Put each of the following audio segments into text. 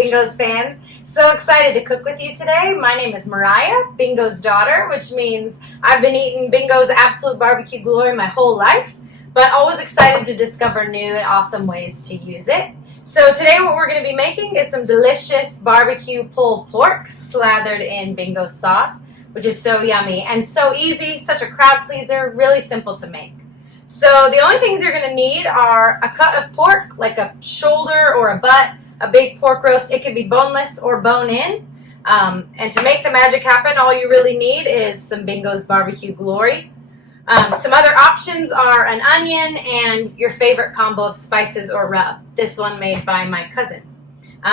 Bingos fans. So excited to cook with you today. My name is Mariah, Bingo's daughter, which means I've been eating Bingo's absolute barbecue glory my whole life, but always excited to discover new and awesome ways to use it. So today what we're going to be making is some delicious barbecue pulled pork slathered in Bingo sauce, which is so yummy and so easy, such a crowd pleaser, really simple to make. So the only things you're going to need are a cut of pork, like a shoulder or a butt, a big pork roast. It can be boneless or bone-in. And to make the magic happen, all you really need is some Bingo's barbecue glory. Some other options are an onion and your favorite combo of spices or rub. This one made by my cousin.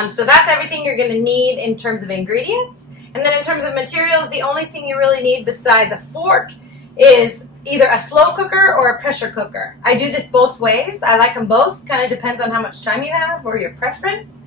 So that's everything you're going to need in terms of ingredients. And then in terms of materials, the only thing you really need besides a fork is either a slow cooker or a pressure cooker. I do this both ways. I like them both. Kind of depends on how much time you have or your preference.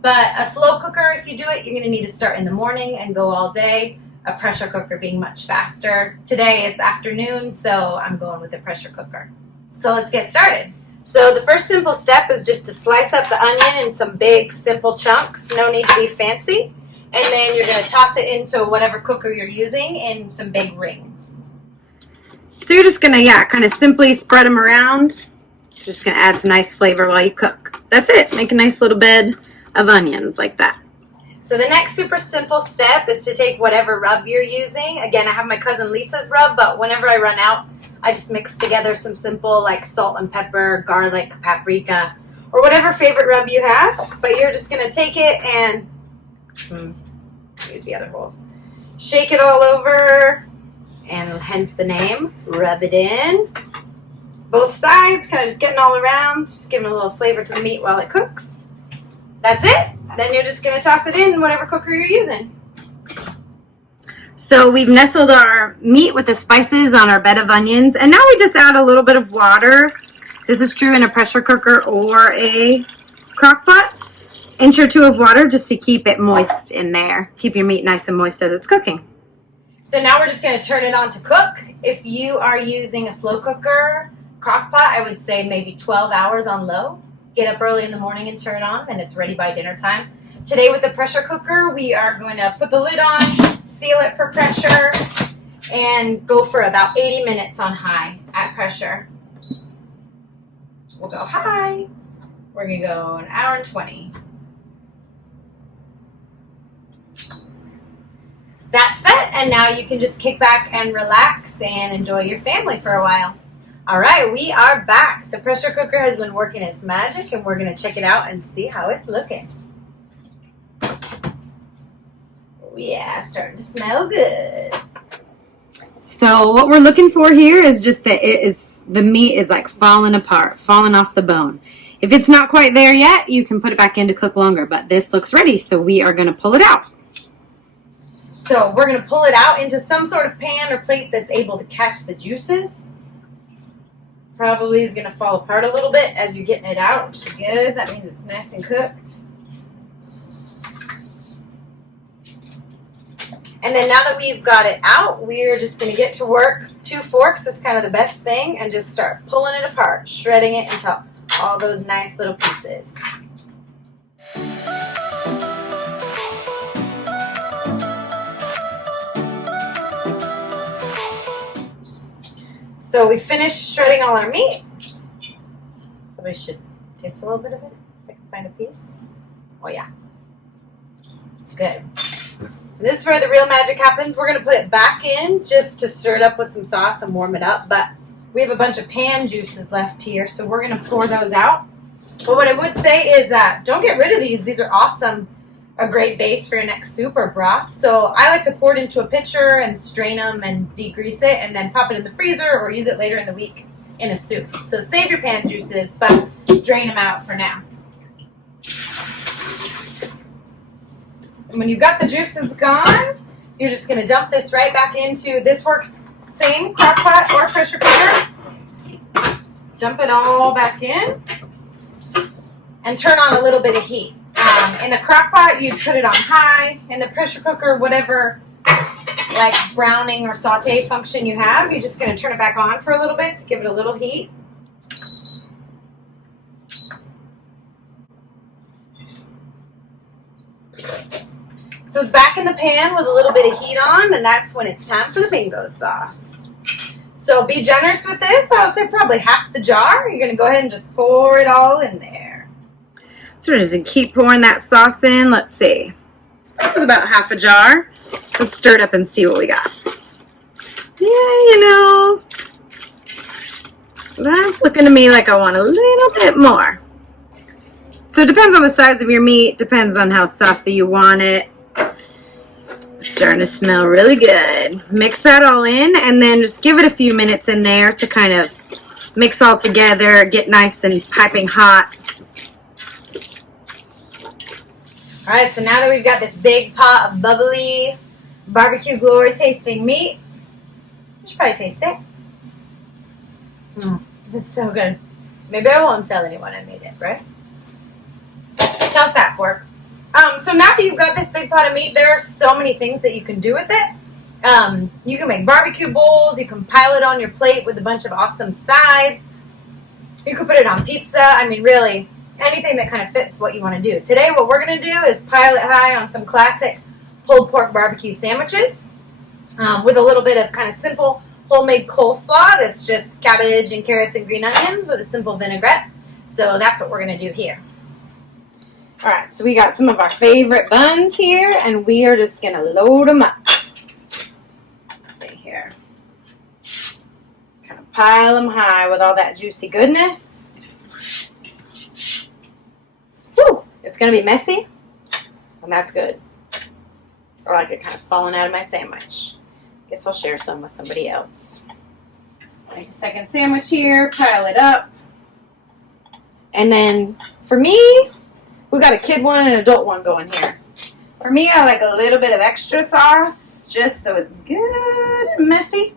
But a slow cooker, if you do it, you're going to need to start in the morning and go all day. A pressure cooker being much faster. Today it's afternoon, so I'm going with the pressure cooker. So let's get started. So the first simple step is just to slice up the onion in some big, simple chunks. No need to be fancy. And then you're going to toss it into whatever cooker you're using in some big rings. So you're just going to, kind of simply spread them around. Just going to add some nice flavor while you cook. That's it. Make a nice little bed of onions like that. So the next super simple step is to take whatever rub you're using. Again, I have my cousin Lisa's rub, but whenever I run out, I just mix together some simple like salt and pepper, garlic, paprika, or whatever favorite rub you have. But you're just going to take it and use the other holes. Shake it all over, and hence the name, rub it in. Both sides, kind of just getting all around, just giving a little flavor to the meat while it cooks. That's it. Then you're just going to toss it in whatever cooker you're using. So we've nestled our meat with the spices on our bed of onions, and now we just add a little bit of water. This is true in a pressure cooker or a crock pot. Inch or two of water just to keep it moist in there. Keep your meat nice and moist as it's cooking. So now we're just going to turn it on to cook. If you are using a slow cooker, crock pot, I would say maybe 12 hours on low. Get up early in the morning and turn it on, and it's ready by dinner time. Today with the pressure cooker, we are going to put the lid on, seal it for pressure, and go for about 80 minutes on high at pressure. We'll go high. We're going to go an hour and 20. That's it, and now you can just kick back and relax and enjoy your family for a while. All right, we are back. The pressure cooker has been working its magic, and we're going to check it out and see how it's looking. Oh yeah, starting to smell good. So what we're looking for here is just that the meat is like falling apart, falling off the bone. If it's not quite there yet, you can put it back in to cook longer, but this looks ready, so we are going to pull it out. So we're going to pull it out into some sort of pan or plate that's able to catch the juices. Probably is going to fall apart a little bit as you're getting it out, which is good. That means it's nice and cooked. And then now that we've got it out, we're just going to get to work. 2 forks is kind of the best thing, and just start pulling it apart, shredding it into all those nice little pieces. So we finished shredding all our meat. Probably should taste a little bit of it if I can find a piece. Oh yeah, it's good. And this is where the real magic happens. We're going to put it back in just to stir it up with some sauce and warm it up. But we have a bunch of pan juices left here, so we're going to pour those out. But what I would say is don't get rid of these. These are awesome. A great base for your next soup or broth. So I like to pour it into a pitcher and strain them and degrease it and then pop it in the freezer or use it later in the week in a soup. So save your pan juices, but drain them out for now. And when you've got the juices gone, you're just going to dump this right back into, this works same crock pot or pressure cooker. Dump it all back in and turn on a little bit of heat. In the crock pot, you put it on high. In the pressure cooker, whatever like browning or saute function you have, you're just going to turn it back on for a little bit to give it a little heat. So it's back in the pan with a little bit of heat on, and that's when it's time for the BINGOS sauce. So be generous with this. I would say probably half the jar. You're going to go ahead and just pour it all in there. So we're just going to keep pouring that sauce in. Let's see. That was about half a jar. Let's stir it up and see what we got. Yeah, you know, that's looking to me like I want a little bit more. So it depends on the size of your meat. Depends on how saucy you want it. It's starting to smell really good. Mix that all in and then just give it a few minutes in there to kind of mix all together, get nice and piping hot. All right, so now that we've got this big pot of bubbly barbecue glory tasting meat, you should probably taste it. It's so good. Maybe I won't tell anyone I made it, right? Toss that fork. So now that you've got this big pot of meat, there are so many things that you can do with it. You can make barbecue bowls. You can pile it on your plate with a bunch of awesome sides. You can put it on pizza. I mean, really, anything that kind of fits what you want to do. Today, what we're going to do is pile it high on some classic pulled pork barbecue sandwiches with a little bit of kind of simple homemade coleslaw that's just cabbage and carrots and green onions with a simple vinaigrette. So that's what we're going to do here. All right, so we got some of our favorite buns here, and we are just going to load them up. Let's see here. Kind of pile them high with all that juicy goodness. Woo! It's going to be messy, and that's good. I like it kind of falling out of my sandwich. Guess I'll share some with somebody else. Make a second sandwich here, pile it up. And then, for me, we got a kid one and an adult one going here. For me, I like a little bit of extra sauce, just so it's good and messy.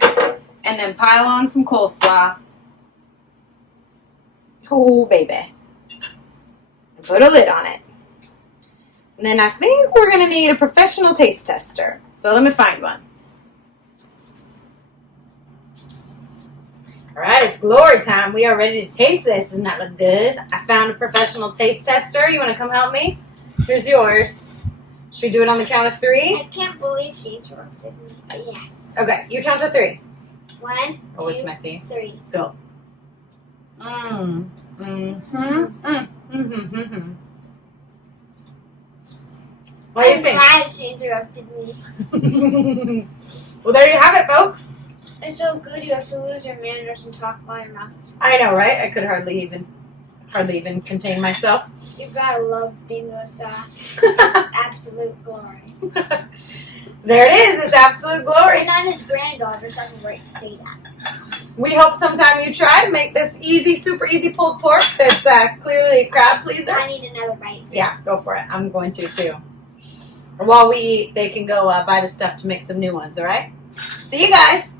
And then pile on some coleslaw. Oh, baby. And put a lid on it. And then I think we're going to need a professional taste tester. So let me find one. All right, it's glory time. We are ready to taste this. Doesn't that look good? I found a professional taste tester. You want to come help me? Here's yours. Should we do it on the count of 3? I can't believe she interrupted me, but yes. Okay, you count to 3. 1, Oh, 2, it's messy. 3. Go. What do you I'm think? glad she interrupted me. Well, there you have it, folks. It's so good you have to lose your manners and talk while your mouth is full. I know, right? I could hardly even contain myself. You gotta love BINGOS sauce. It's absolute glory. There it is. It's absolute glory. And I'm his granddaughter, so I have a right to say that. We hope sometime you try to make this easy, super easy pulled pork that's clearly a crowd pleaser. I need another bite. Yeah, go for it. I'm going to, too. While we eat, they can go buy the stuff to make some new ones, all right? See you guys.